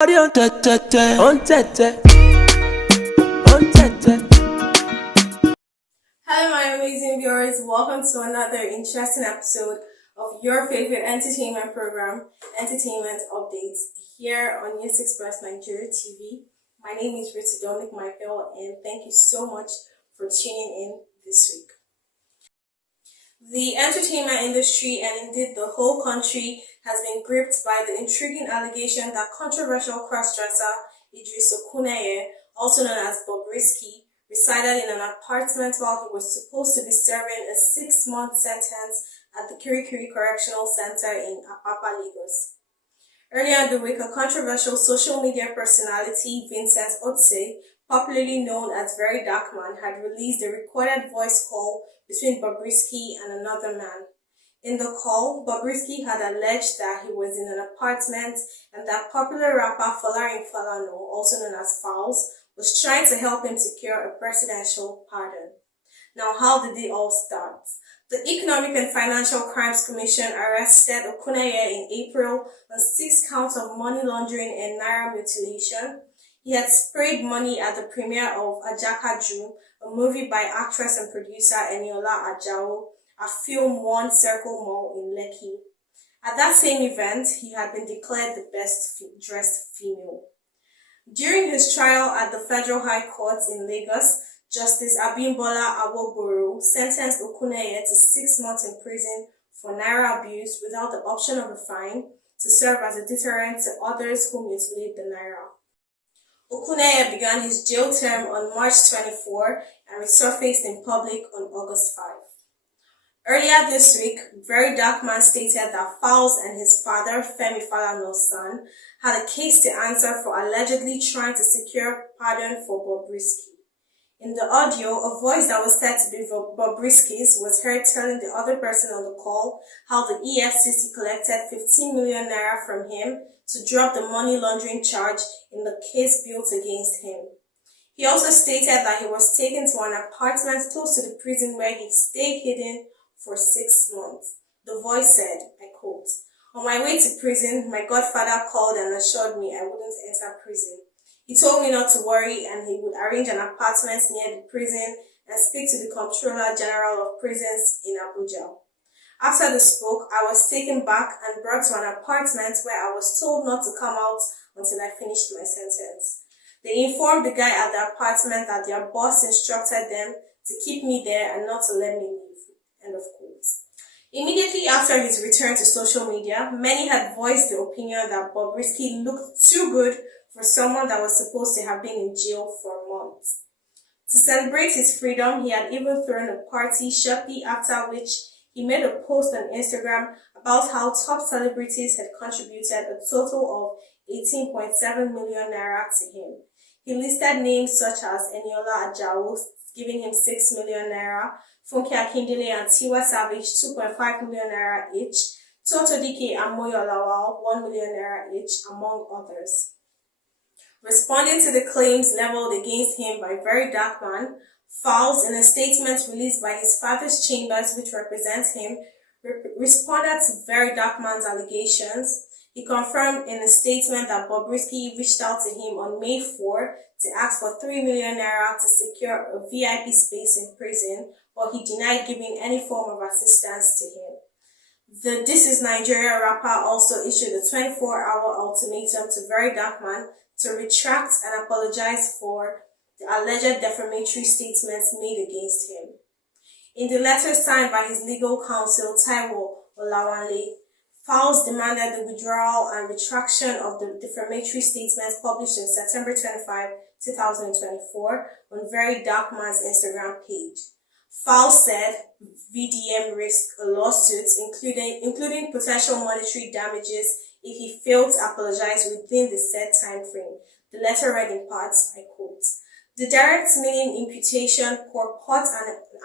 Hello, my amazing viewers. Welcome to another interesting episode of your favorite entertainment program, Entertainment Updates, here on News Express Nigeria TV. My name is VeryDarkMan, Michael, and thank you so much for tuning in this week. The entertainment industry, and indeed the whole country, has been gripped by the intriguing allegation that controversial crossdresser Idris Okuneye, also known as Bobrisky, resided in an apartment while he was supposed to be serving a 6-month sentence at the Kirikiri Correctional Center in Apapa, Lagos. Earlier in the week, a controversial social media personality, Vincent Otse, popularly known as VeryDarkMan, had released a recorded voice call between Bobrisky and another man. In the call, Bobrisky had alleged that he was in an apartment and that popular rapper Falz, also known as Falz, was trying to help him secure a presidential pardon. Now, how did it all start? The Economic and Financial Crimes Commission arrested Okuneye in April on 6 counts of money laundering and naira mutilation. He had sprayed money at the premiere of Ajakaju, a movie by actress and producer Eniola Ajao, at Film One Circle Mall in Lekki. At that same event, he had been declared the best dressed female. During his trial at the Federal High Court in Lagos, Justice Abimbola Awoboro sentenced Okuneye to 6 months in prison for naira abuse without the option of a fine to serve as a deterrent to others who mutilate the naira. Okuneye began his jail term on March 24 and resurfaced in public on August 5. Earlier this week, VeryDarkMan stated that Falz and his father, Femi Falana's son, had a case to answer for allegedly trying to secure pardon for Bobrisky. In the audio, a voice that was said to be Bobrisky's was heard telling the other person on the call how the EFCC collected 15 million naira from him to drop the money laundering charge in the case built against him. He also stated that he was taken to an apartment close to the prison where he stayed hidden for 6 months. The voice said, I quote, "On my way to prison, my godfather called and assured me I wouldn't enter prison. He told me not to worry and he would arrange an apartment near the prison and speak to the Comptroller General of Prisons in Abuja. After they spoke, I was taken back and brought to an apartment where I was told not to come out until I finished my sentence. They informed the guy at the apartment that their boss instructed them to keep me there and not to let me leave." End of quote. Immediately after his return to social media, many had voiced the opinion that Bobrisky looked too good for someone that was supposed to have been in jail for months. To celebrate his freedom, he had even thrown a party shortly after which he made a post on Instagram about how top celebrities had contributed a total of 18.7 million naira to him. He listed names such as Eniola Ajao, giving him 6 million naira, Funke Akindele and Tiwa Savage 2.5 million naira each, Toto Dike and Moyo Lawal 1 million naira each, among others. Responding to the claims leveled against him by VeryDarkMan, Falz, in a statement released by his father's chambers, which represents him, responded to VeryDarkMan's allegations. He confirmed in a statement that Bobrisky reached out to him on May 4 to ask for 3 million naira to secure a VIP space in prison, but he denied giving any form of assistance to him. The This Is Nigeria rapper also issued a 24-hour ultimatum to VeryDarkMan to retract and apologize for the alleged defamatory statements made against him. In the letter signed by his legal counsel, Taiwo Olawanle, Falz demanded the withdrawal and retraction of the defamatory statements published on September 25, 2024 on VeryDarkMan's Instagram page. Falz said VDM risked a lawsuit, including potential monetary damages if he failed to apologize within the said time frame. The letter read in parts, I quote, "The direct meaning, imputation, purport,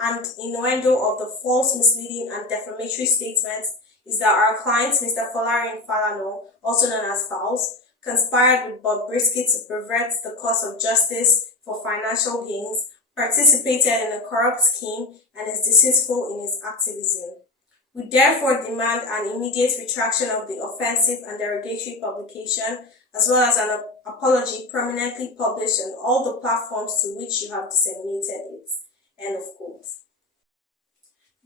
and innuendo of the false, misleading, and defamatory statements is that our client, Mr. Falano, also known as Falz, conspired with Bobrisky to pervert the course of justice for financial gains, participated in a corrupt scheme, and is deceitful in his activism. We therefore demand an immediate retraction of the offensive and derogatory publication, as well as an apology permanently published on all the platforms to which you have disseminated it. End of quote.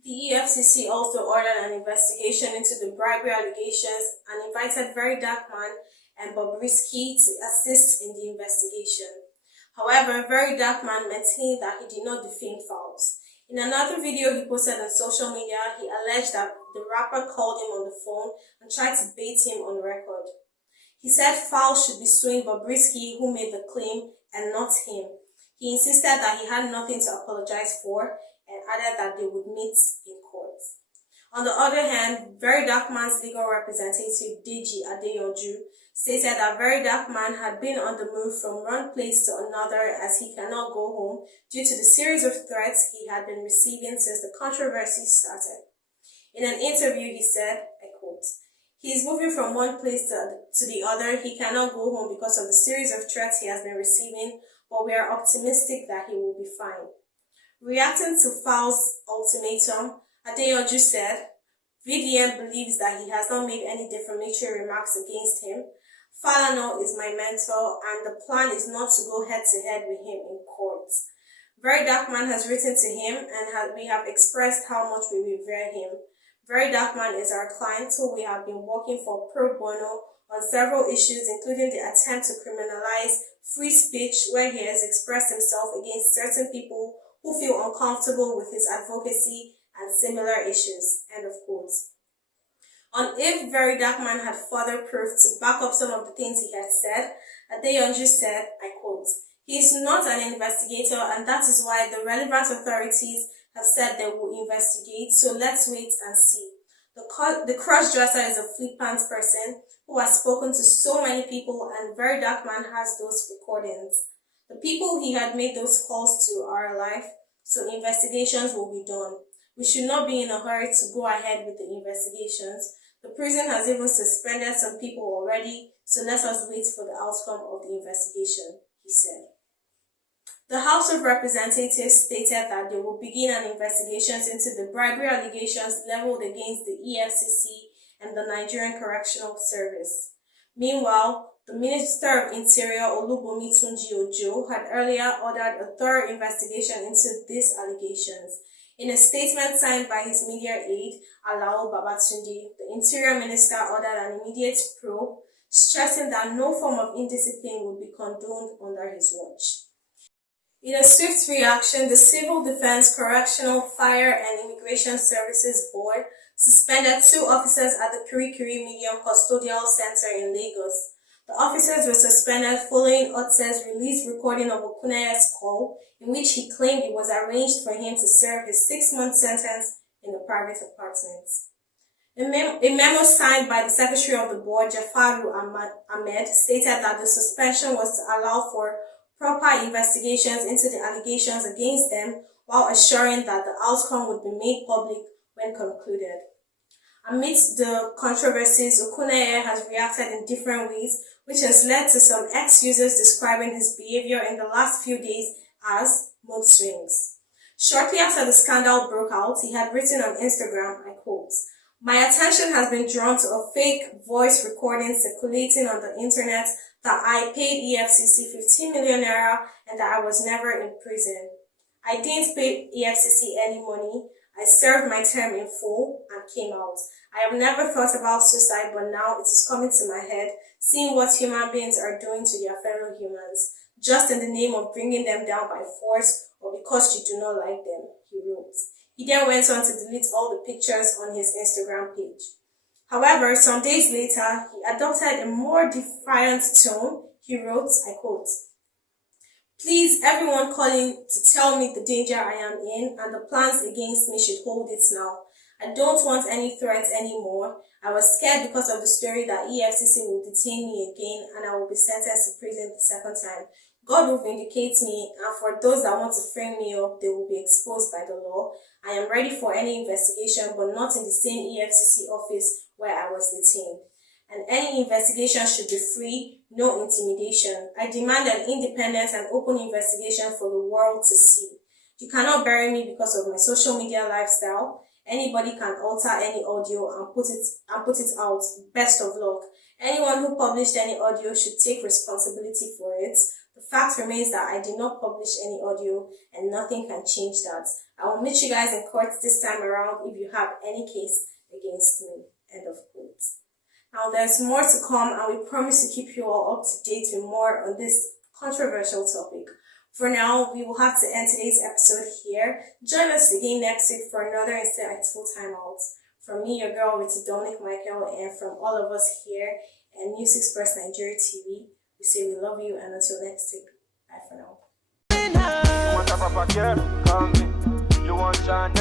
The EFCC also ordered an investigation into the bribery allegations and invited VeryDarkMan and Bobrisky to assist in the investigation. However, VeryDarkMan maintained that he did not defame Falz. In another video he posted on social media, he alleged that the rapper called him on the phone and tried to bait him on record. He said Falz should be suing Bobrisky, who made the claim, and not him. He insisted that he had nothing to apologize for and added that they would meet in court. On the other hand, VeryDarkMan's legal representative, Deji Adeyanju, stated that VeryDarkMan had been on the move from one place to another as he cannot go home due to the series of threats he had been receiving since the controversy started. In an interview, he said, I quote, "He is moving from one place to the other. He cannot go home because of the series of threats he has been receiving, but we are optimistic that he will be fine." Reacting to Falz's ultimatum, Adeyanju said, VDM believes that he has not made any defamatory remarks against him. Falana is my mentor, and the plan is not to go head-to-head with him in court. VeryDarkMan has written to him, and we have expressed how much we revere him. VeryDarkMan is our client, so we have been working for pro bono on several issues, including the attempt to criminalize free speech, where he has expressed himself against certain people who feel uncomfortable with his advocacy and similar issues. End of quote. On if VeryDarkMan had further proof to back up some of the things he had said, Adeyanju said, I quote, "He is not an investigator, and that is why the relevant authorities have said they will investigate, so let's wait and see. The cross-dresser is a flippant person who has spoken to so many people, and VeryDarkMan has those recordings. The people he had made those calls to are alive, so investigations will be done. We should not be in a hurry to go ahead with the investigations. The prison has even suspended some people already, so let us wait for the outcome of the investigation," he said. The House of Representatives stated that they will begin an investigation into the bribery allegations leveled against the EFCC and the Nigerian Correctional Service. Meanwhile, the Minister of Interior, Olubomi Tunji Ojo, had earlier ordered a thorough investigation into these allegations. In a statement signed by his media aide, Alao Babatunde, the Interior Minister ordered an immediate probe, stressing that no form of indiscipline would be condoned under his watch. In a swift reaction, the Civil Defense, Correctional, Fire, and Immigration Services Board suspended 2 officers at the Kirikiri Medium Custodial Center in Lagos. The officers were suspended following Otse's released recording of Okuneye's call, in which he claimed it was arranged for him to serve his 6-month sentence in a private apartment. A memo signed by the Secretary of the Board, Jafaru Ahmed, stated that the suspension was to allow for proper investigations into the allegations against them, while assuring that the outcome would be made public when concluded. Amidst the controversies, Okuneye has reacted in different ways, which has led to some ex-users describing his behavior in the last few days as mood swings. Shortly after the scandal broke out, he had written on Instagram, I quote, "My attention has been drawn to a fake voice recording circulating on the internet that I paid EFCC 15 million naira and that I was never in prison. I didn't pay EFCC any money. I served my term in full and came out. I have never thought about suicide, but now it is coming to my head, seeing what human beings are doing to their fellow humans, just in the name of bringing them down by force or because you do not like them," he wrote. He then went on to delete all the pictures on his Instagram page. However, some days later, he adopted a more defiant tone. He wrote, I quote, "Please, everyone calling to tell me the danger I am in and the plans against me should hold it now. I don't want any threats anymore. I was scared because of the story that EFCC will detain me again and I will be sentenced to prison the second time. God will vindicate me, and for those that want to frame me up, they will be exposed by the law. I am ready for any investigation, but not in the same EFCC office where I was detained. And any investigation should be free, no intimidation. I demand an independent and open investigation for the world to see. You cannot bury me because of my social media lifestyle. Anybody can alter any audio and put it out. Best of luck. Anyone who published any audio should take responsibility for it. The fact remains that I did not publish any audio and nothing can change that. I will meet you guys in court this time around if you have any case against me. End of quote. Now there's more to come and we promise to keep you all up to date with more on this controversial topic. For now, we will have to end today's episode here. Join us again next week for another Instead I Told Time Out. From me, your girl, with Dominic Michael, and from all of us here and News Express Nigeria TV, we say we love you and until next week. Bye for now.